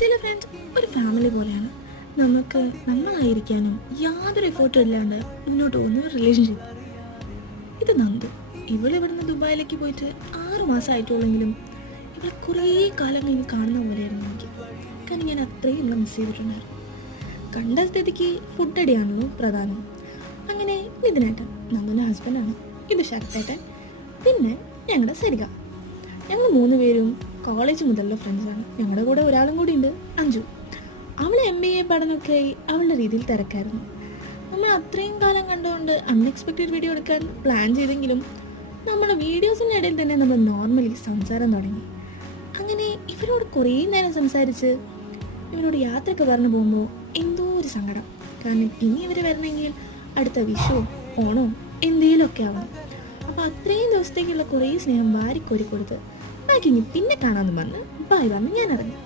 ചില ഫ്രണ്ട്സ് ഒരു ഫാമിലി പോലെയാണ്. നമുക്ക് നമ്മളായിരിക്കാനും യാതൊരു എഫേർട്ടും ഇല്ലാണ്ട് മുന്നോട്ട് പോകുന്ന ഒരു റിലേഷൻഷിപ്പ്. ഇത് നന്ദു. ഇവളിവിടുന്ന് ദുബായിലേക്ക് പോയിട്ട് 6 മാസമായിട്ടുള്ളെങ്കിലും ഇവളെ കുറേ കാലം കഴിഞ്ഞ് കാണുന്ന പോലെയായിരുന്നു എനിക്ക്. കാരണം ഞാൻ അത്രയും ഇവളെ മിസ് ചെയ്തിട്ടുണ്ടായിരുന്നു. കണ്ട സ്ഥിതിക്ക് ഫുഡ് അടിയാണല്ലോ പ്രധാനം. അങ്ങനെ ഇതിനേട്ടൻ നന്ദുവിൻ്റെ ഹസ്ബൻഡാണ്. ഇത് ശരത്തേട്ടൻ, പിന്നെ ഞങ്ങളുടെ സരിക. ഞങ്ങൾ 3 പേരും കോളേജ് മുതലുള്ള ഫ്രണ്ട്സാണ്. ഞങ്ങളുടെ കൂടെ ഒരാളും കൂടി ഉണ്ട്, അഞ്ജു. അവൾ MBA പഠനമൊക്കെ ആയി അവളുടെ രീതിയിൽ തിരക്കായിരുന്നു. നമ്മൾ അത്രയും കാലം കണ്ടുകൊണ്ട് അൺഎക്സ്പെക്റ്റഡ് വീഡിയോ എടുക്കാൻ പ്ലാൻ ചെയ്തെങ്കിലും നമ്മുടെ വീഡിയോസിൻ്റെ ഇടയിൽ തന്നെ നമ്മൾ നോർമലി സംസാരം തുടങ്ങി. അങ്ങനെ ഇവരോട് കുറേ നേരം സംസാരിച്ച് ഇവരോട് യാത്രയൊക്കെ പറഞ്ഞു പോകുമ്പോൾ എന്തോ ഒരു സങ്കടം. കാരണം ഇനി ഇവർ വരണമെങ്കിൽ അടുത്ത വിഷു ഓണോ എന്തെങ്കിലുമൊക്കെ ആവണം. അപ്പോൾ അത്രയും ദിവസത്തേക്കുള്ള കുറേ സ്നേഹം വാരിക്കോരി കൊടുത്ത് ബാക്കി ഇനി പിന്നെ കാണാമെന്ന് പറഞ്ഞ് ബൈ പറഞ്ഞ് ഞാൻ ഇറങ്ങി.